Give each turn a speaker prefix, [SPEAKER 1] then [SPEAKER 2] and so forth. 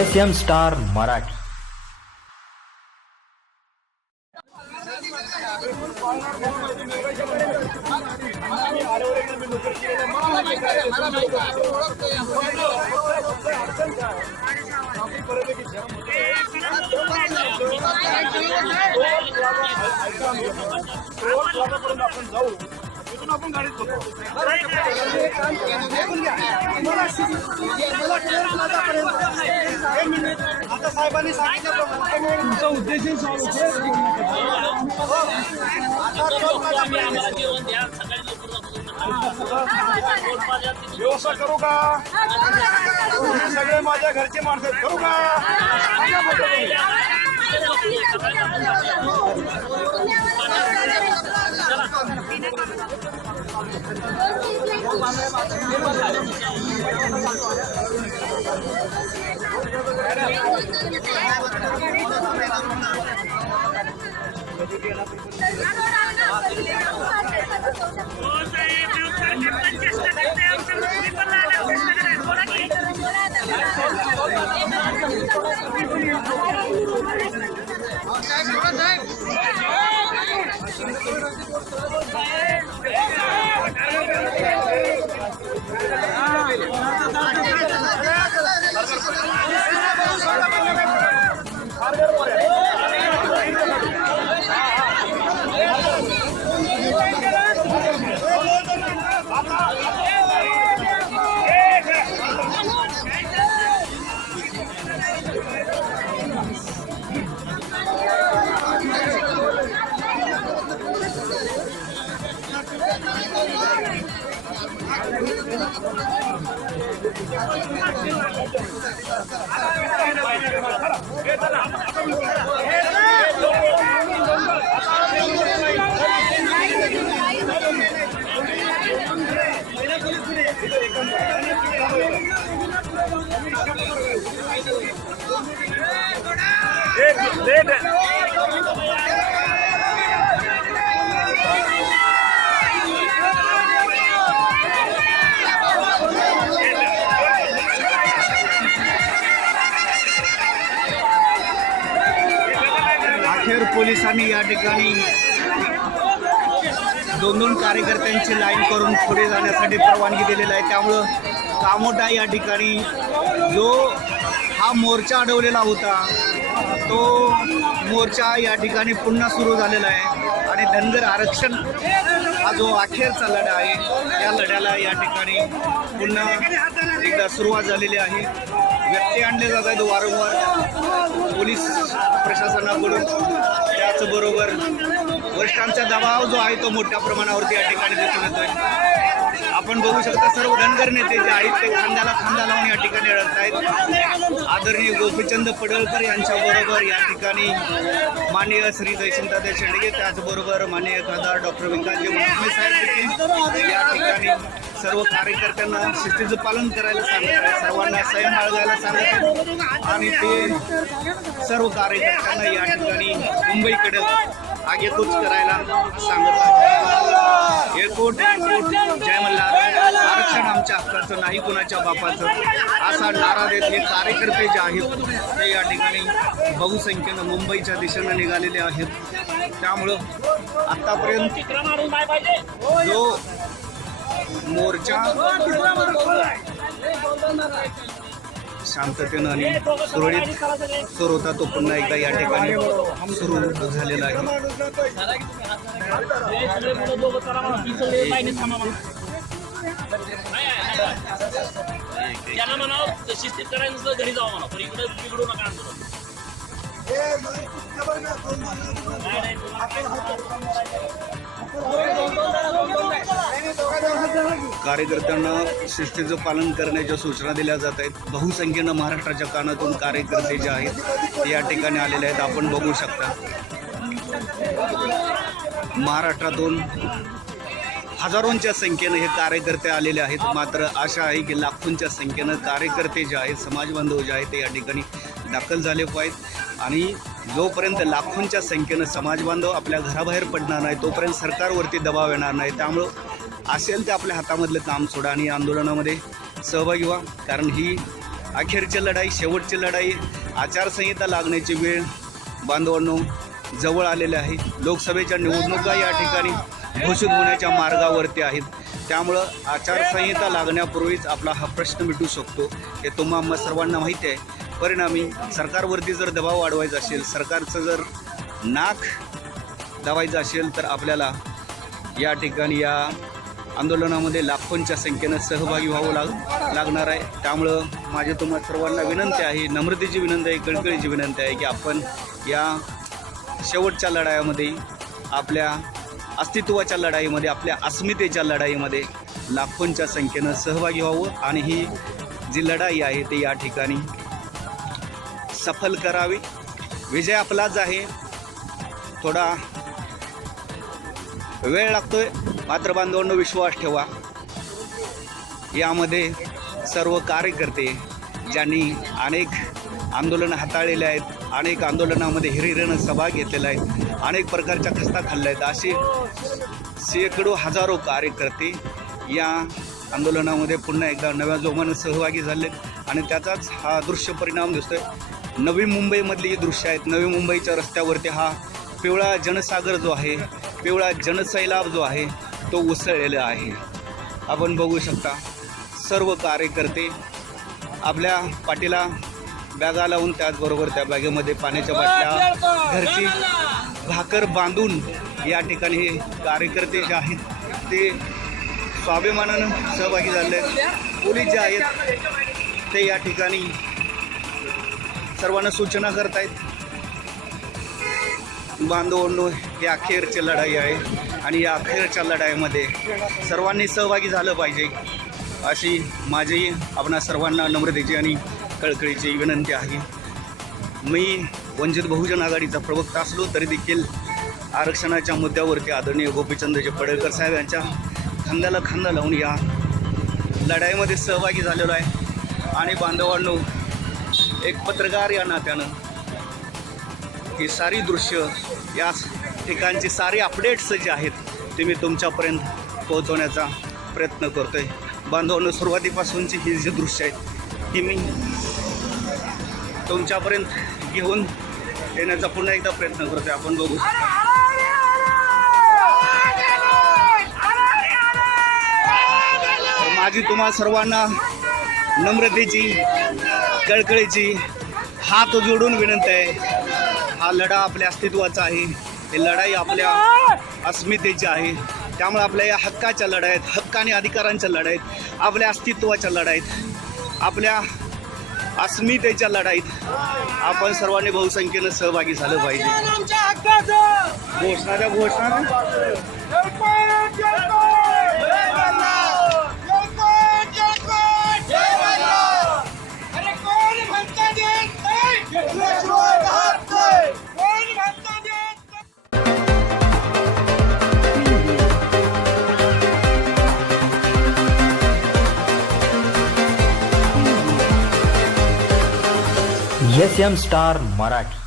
[SPEAKER 1] S M star Marathi.
[SPEAKER 2] आपण जाऊ तिथून आपण गाडीत बघू आता साहेबांनी सांगितलं तुमचा उद्देश व्यवस्था करू का? सगळे माझ्या घरचे माणसं. करू का? सांगा बघू
[SPEAKER 3] अखेर पोलिसांनी या ठिकाणी दोन दोन कार्यकर्त्यांची लाईन करून पुढे जाण्यासाठी परवानगी दिलेली आहे. त्यामुळं कामोटा या ठिकाणी जो हा मोर्चा अडवलेला होता तो मोर्चा या ठिकाणी पुन्हा सुरू झालेला आहे. आणि धनगर आरक्षण हा जो अखेरचा लढा आहे त्या लढ्याला या ठिकाणी पुन्हा एकदा सुरुवात झालेली आहे. व्यक्ती आणले जात आहेत वारंवार. पोलीस प्रशासनाकडून त्याचबरोबर वरिष्ठांचा दबाव जो आहे तो मोठ्या प्रमाणावरती या ठिकाणी दिसून येतोय. आपण बघू शकता सर्व धनगर नेते जे आहेत ते खांद्याला खांदा लावून या ठिकाणी लढत आहेत आदरणीय गोपीचंद पडळकर यांच्याबरोबर या ठिकाणी माननीय श्री जयसिंगदादा शेंडगे त्याचबरोबर माननीय खासदार डॉक्टर विकासजी महात्मे साहेब या ठिकाणी सर्व कार्यकर्त्यांना शिस्तीचं पालन करायला सांगत आहे सर्वांना संयम बाळगायला सांगत आहे आणि ते सर्व कार्यकर्त्यांना या ठिकाणी मुंबईकडे आगेकूच करायला सांगत आहे. एकोट एकोट जय मल्हार. आरक्षण आमच्या हक्काचं नाही कुणाच्या बापाचं. असा नारा देत हे कार्यकर्ते जे आहेत ते या ठिकाणी बहुसंख्येनं मुंबईच्या दिशेनं निघालेले आहेत. त्यामुळं आत्तापर्यंत जो मोर्चा शांततेनं आणि सुरळीत सुरू होता. तो पुन्हा एकदा या ठिकाणी सुरू झालेला आहे.
[SPEAKER 4] त्यांना म्हणावं शिस्तीत करायचं घरी जावं म्हणा पण इकडे बिघडू नका आंदोलन.
[SPEAKER 3] कार्यकर्त्यांना शिस्तीचं पालन करण्याच्या सूचना दिल्या जात आहेत. बहुसंख्येनं महाराष्ट्राच्या कानातून कार्यकर्ते जे आहेत ते या ठिकाणी आलेले आहेत. आपण बघू शकता. महाराष्ट्रातून हजारोंच्या संख्येनं हे कार्यकर्ते आलेले आहेत. मात्र आशा आहे की लाखोंच्या संख्येनं कार्यकर्ते जे आहेत समाजबांधव जे आहेत ते या ठिकाणी दाखल झाले पाहिजेत. आणि जोपर्यंत लाखोंच्या संख्येनं समाजबांधव आपल्या घराबाहेर पडणार नाही तोपर्यंत सरकारवरती दबाव येणार नाही. त्यामुळं असेल ते आपल्या हातामधलं काम सोडा आणि या आंदोलनामध्ये सहभागी व्हा. कारण ही अखेरची लढाई शेवटची लढाई आचारसंहिता लागण्याची वेळ बांधवांनो जवळ आलेले आहे. लोकसभेच्या निवडणुका या ठिकाणी घोषित होण्याच्या मार्गावरती आहेत. त्यामुळं आचारसंहिता लागण्यापूर्वीच आपला हा प्रश्न मिटू शकतो हे तुम्हा सर्वांना माहिती आहे. परिणामी सरकारवरती जर दबाव वाढवायचा असेल सरकारचं जर नाक दाबायचं असेल तर आपल्याला या ठिकाणी या आंदोलनामध्ये लाखोंच्या संख्येनं सहभागी व्हावं लाग लागणार आहे. त्यामुळं माझी तुम्हाला सर्वांना विनंती आहे नम्रतेची विनंती आहे कळकळीची विनंती आहे की आपण या शेवटच्या लढायामध्ये आपल्या अस्तित्वाच्या लढाईमध्ये आपल्या अस्मितेच्या लढाईमध्ये लाखोंच्या संख्येनं सहभागी व्हावं. आणि ही जी लढाई आहे ती या ठिकाणी सफल करावी. विजय आपलाच आहे. थोडा वेळ लागतोय. मात्र बांधवांनो विश्वास ठेवा. यामध्ये सर्व कार्यकर्ते ज्यांनी अनेक आंदोलनं हाताळलेले आहेत अनेक आंदोलनामध्ये हिरिरीनं सभा घेतलेला आहेत अनेक प्रकारच्या खस्ता खाल्ल्या आहेत. असे शेकडो हजारो कार्यकर्ते या आंदोलनामध्ये पुन्हा एकदा नव्या जोमानं सहभागी झाले आणि त्याचाच हा दृश्य परिणाम दिसतोय. नवी मुंबईमधली ही दृश्य आहेत नवी मुंबईच्या रस्त्यावरती हा पिवळा जनसागर जो आहे पिवळा जनसैलाब जो आहे तो उसळलेला आहे. आपण बघू शकता सर्व कार्यकर्ते आपल्या पाठीला बॅगा लावून त्याचबरोबर त्या बॅगेमध्ये पाण्याच्या बाटल्या घरची भाकर बांधून या ठिकाणी हे कार्यकर्ते जे आहेत ते स्वाभिमानानं सहभागी झाले आहेत. पोलीस जे आहेत ते या ठिकाणी सर्वांना सूचना करतायत. बांधवांनो ही अखेरची लढाई आहे आणि या अखेरच्या लढाईमध्ये सर्वांनी सहभागी झालं पाहिजे अशी माझी आपणा सर्वांना नम्रतेची आणि कळकळीची विनंती आहे. मी वंचित बहुजन आघाडीचा प्रवक्ता असलो तरी देखील आरक्षणाच्या मुद्द्यावरती आदरणीय गोपीचंद्रजी पडळकर साहेब यांच्या खांद्याला खांदा लावून या लढाईमध्ये सहभागी झालेलो आहे. आणि बांधवांनो एक पत्रकार या नात्यानं ही सारी दृश्य या ठिकाणची सारी अपडेट्स जे आहेत ते मी तुमच्यापर्यंत पोहोचवण्याचा प्रयत्न करतो आहे बांधवांनो सुरुवातीपासूनची ही जी दृश्य आहेत ही मी तुमच्यापर्यंत घेऊन येण्याचा पुन्हा एकदा प्रयत्न करतो आहे आपण बघू. माझी तुम्हा सर्वांना नम्रतेची कळकळीची हात जोडून विनंती आहे. हा लढा आपल्या अस्तित्वाचा आहे. ही लढाई आपल्या अस्मितेची आहे. त्यामुळे आपल्या या हक्काच्या लढाईत हक्क आणि अधिकारांच्या लढाईत आपल्या अस्तित्वाच्या लढाईत आपल्या अस्मितेच्या लढाईत आपण सर्वांनी बहुसंख्येनं सहभागी झालं पाहिजे. घोषणा द्या घोषणा
[SPEAKER 1] एस एम स्टार मराठी.